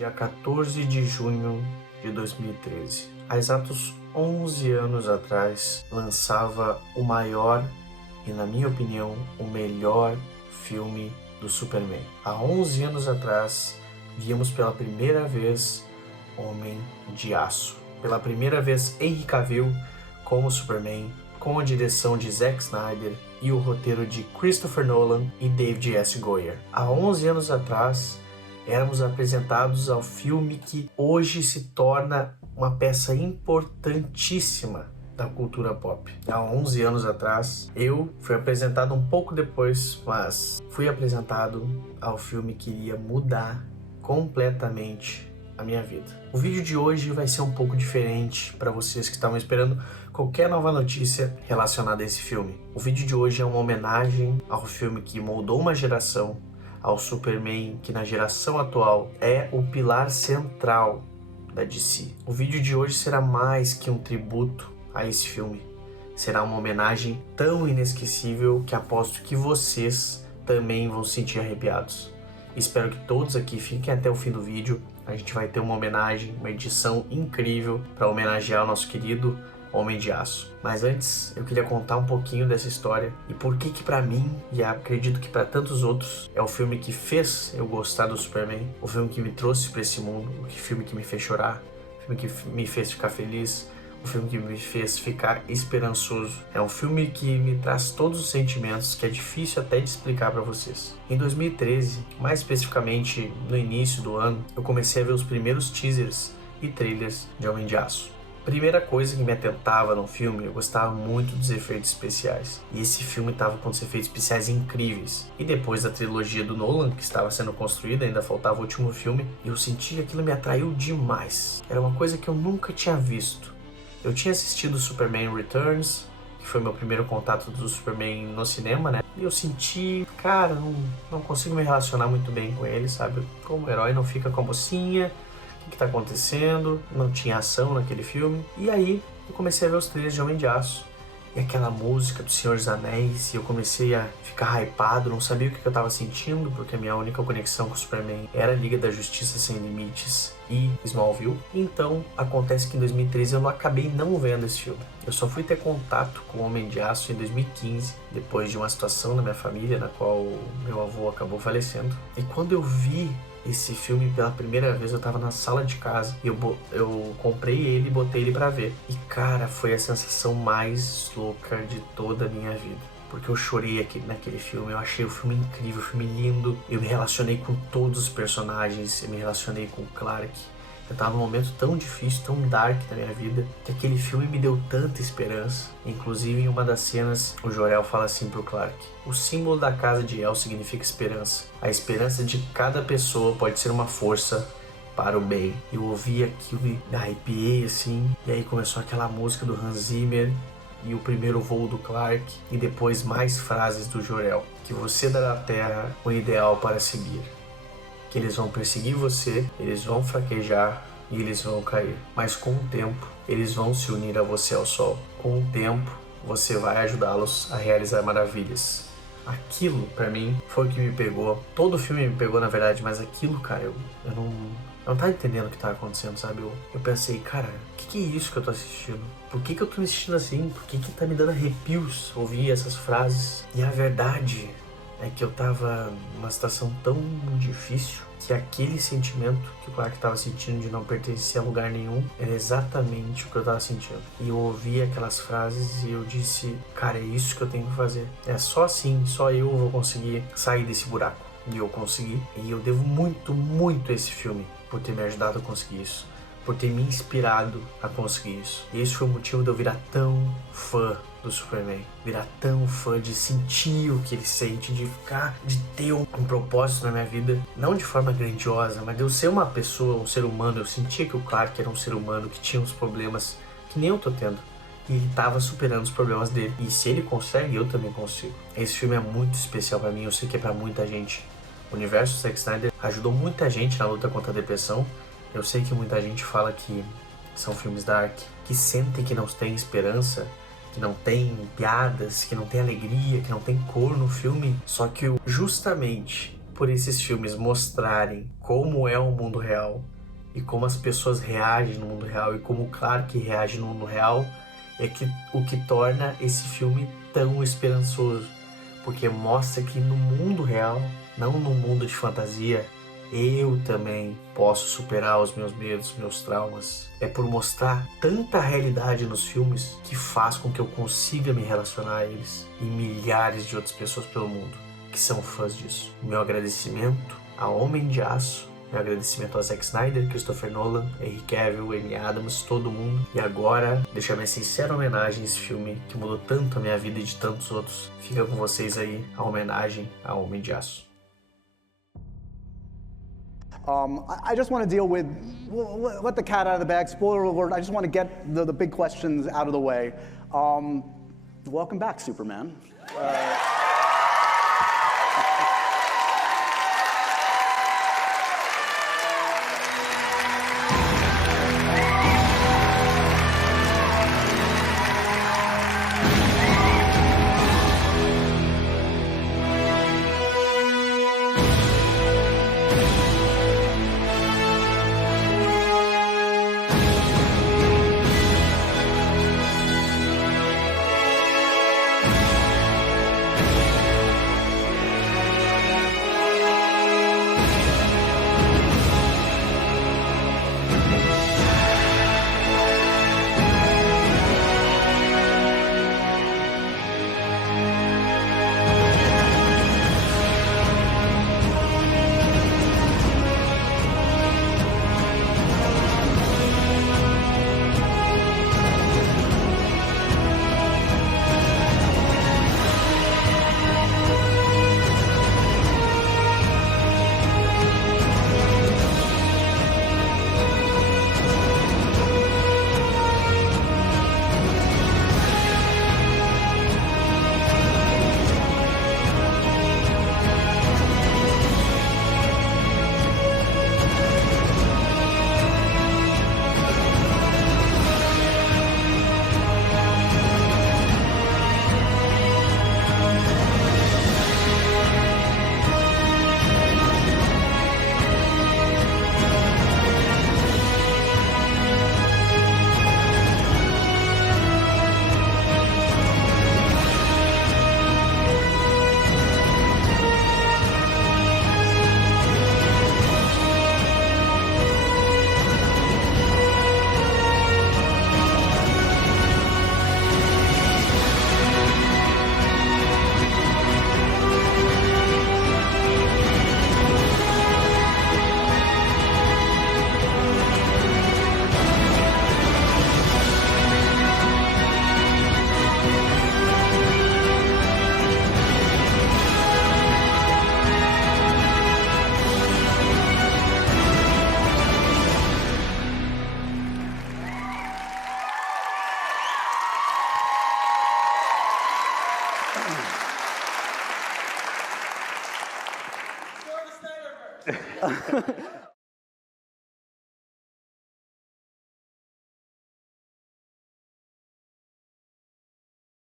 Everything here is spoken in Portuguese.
dia 14 de junho de 2013. Há exatos 11 anos atrás, lançava o maior e, na minha opinião, o melhor filme do Superman. Há 11 anos atrás, víamos pela primeira vez Homem de Aço. Pela primeira vez, Henry Cavill como Superman, com a direção de Zack Snyder e o roteiro de Christopher Nolan e David S. Goyer. Há 11 anos atrás, éramos apresentados ao filme que hoje se torna uma peça importantíssima da cultura pop. Há 11 anos atrás, eu fui apresentado um pouco depois, mas fui apresentado ao filme que iria mudar completamente a minha vida. O vídeo de hoje vai ser um pouco diferente para vocês que estavam esperando qualquer nova notícia relacionada a esse filme. O vídeo de hoje é uma homenagem ao filme que moldou uma geração, ao Superman que na geração atual é o pilar central da DC. O vídeo de hoje será mais que um tributo a esse filme. Será uma homenagem tão inesquecível que aposto que vocês também vão se sentir arrepiados. Espero que todos aqui fiquem até o fim do vídeo. A gente vai ter uma homenagem, uma edição incrível para homenagear o nosso querido Homem de Aço. Mas antes, eu queria contar um pouquinho dessa história e por que para mim, e acredito que para tantos outros, é o filme que fez eu gostar do Superman, o filme que me trouxe para esse mundo, o filme que me fez chorar, o filme que me fez ficar feliz, o filme que me fez ficar esperançoso. É um filme que me traz todos os sentimentos que é difícil até de explicar para vocês. Em 2013, mais especificamente no início do ano, eu comecei a ver os primeiros teasers e trailers de Homem de Aço. Primeira coisa que me atentava no filme, eu gostava muito dos efeitos especiais. E esse filme estava com os efeitos especiais incríveis. E depois da trilogia do Nolan, que estava sendo construída, ainda faltava o último filme, eu senti que aquilo me atraiu demais. Era uma coisa que eu nunca tinha visto. Eu tinha assistido Superman Returns, que foi meu primeiro contato do Superman no cinema, né? E eu senti, cara, não consigo me relacionar muito bem com ele, sabe? Como herói não fica com a mocinha, o que tá acontecendo? Não tinha ação naquele filme. E aí eu comecei a ver os trailers de Homem de Aço. E aquela música do Senhor dos Anéis, e eu comecei a ficar hypado, não sabia o que eu tava sentindo, porque a minha única conexão com o Superman era a Liga da Justiça Sem Limites e Smallville. Então, acontece que em 2013 eu acabei não vendo esse filme. Eu só fui ter contato com o Homem de Aço em 2015, depois de uma situação na minha família, na qual meu avô acabou falecendo. E quando eu vi esse filme pela primeira vez, eu tava na sala de casa e eu comprei ele e botei ele pra ver. E cara, foi a sensação mais louca de toda a minha vida. Porque eu chorei aqui naquele filme, eu achei o filme incrível, o filme lindo. Eu me relacionei com todos os personagens, eu me relacionei com o Clark. Eu tava num momento tão difícil, tão dark da minha vida, que aquele filme me deu tanta esperança. Inclusive, em uma das cenas, o Jor-El fala assim pro Clark: o símbolo da casa de El significa esperança. A esperança de cada pessoa pode ser uma força para o bem. Eu ouvi aquilo e me arrepiei assim, e aí começou aquela música do Hans Zimmer, e o primeiro voo do Clark, e depois mais frases do Jor-El: que você dará à terra o ideal para seguir. Que eles vão perseguir você, eles vão fraquejar e eles vão cair. Mas com o tempo, eles vão se unir a você ao sol. Com o tempo, você vai ajudá-los a realizar maravilhas. Aquilo, pra mim, foi o que me pegou. Todo o filme me pegou, na verdade, mas aquilo, cara, eu não tava entendendo o que tava acontecendo, sabe? Eu pensei, cara, o que é isso que eu tô assistindo? Por que eu tô me assistindo assim? Por que tá me dando arrepios ouvir essas frases? E a verdade é que eu tava numa situação tão difícil que aquele sentimento que o Clark tava sentindo de não pertencer a lugar nenhum era exatamente o que eu tava sentindo. E eu ouvi aquelas frases e eu disse, cara, é isso que eu tenho que fazer. É só assim, só eu vou conseguir sair desse buraco. E eu consegui. E eu devo muito, muito a esse filme por ter me ajudado a conseguir isso, por ter me inspirado a conseguir isso. E esse foi o motivo de eu virar tão fã do Superman, virar tão fã, de sentir o que ele sente, de ter um propósito na minha vida, não de forma grandiosa, mas de eu ser uma pessoa, um ser humano. Eu sentia que o Clark era um ser humano que tinha uns problemas que nem eu tô tendo, e ele tava superando os problemas dele, e se ele consegue, eu também consigo. Esse filme é muito especial pra mim, eu sei que é pra muita gente. O universo do Zack Snyder ajudou muita gente na luta contra a depressão. Eu sei que muita gente fala que são filmes dark, que sentem que não tem esperança, que não tem piadas, que não tem alegria, que não tem cor no filme. Só que justamente por esses filmes mostrarem como é o mundo real e como as pessoas reagem no mundo real e como o Clark reage no mundo real, é que o que torna esse filme tão esperançoso, porque mostra que no mundo real, não no mundo de fantasia, eu também posso superar os meus medos, meus traumas. É por mostrar tanta realidade nos filmes que faz com que eu consiga me relacionar a eles e milhares de outras pessoas pelo mundo que são fãs disso. Meu agradecimento a Homem de Aço, meu agradecimento a Zack Snyder, Christopher Nolan, Henry Cavill, Amy Adams, todo mundo. E agora, deixar minha sincera homenagem a esse filme que mudou tanto a minha vida e de tantos outros. Fica com vocês aí a homenagem a Homem de Aço. I just want to deal with, let the cat out of the bag, spoiler alert, I just want to get the big questions out of the way. Welcome back, Superman.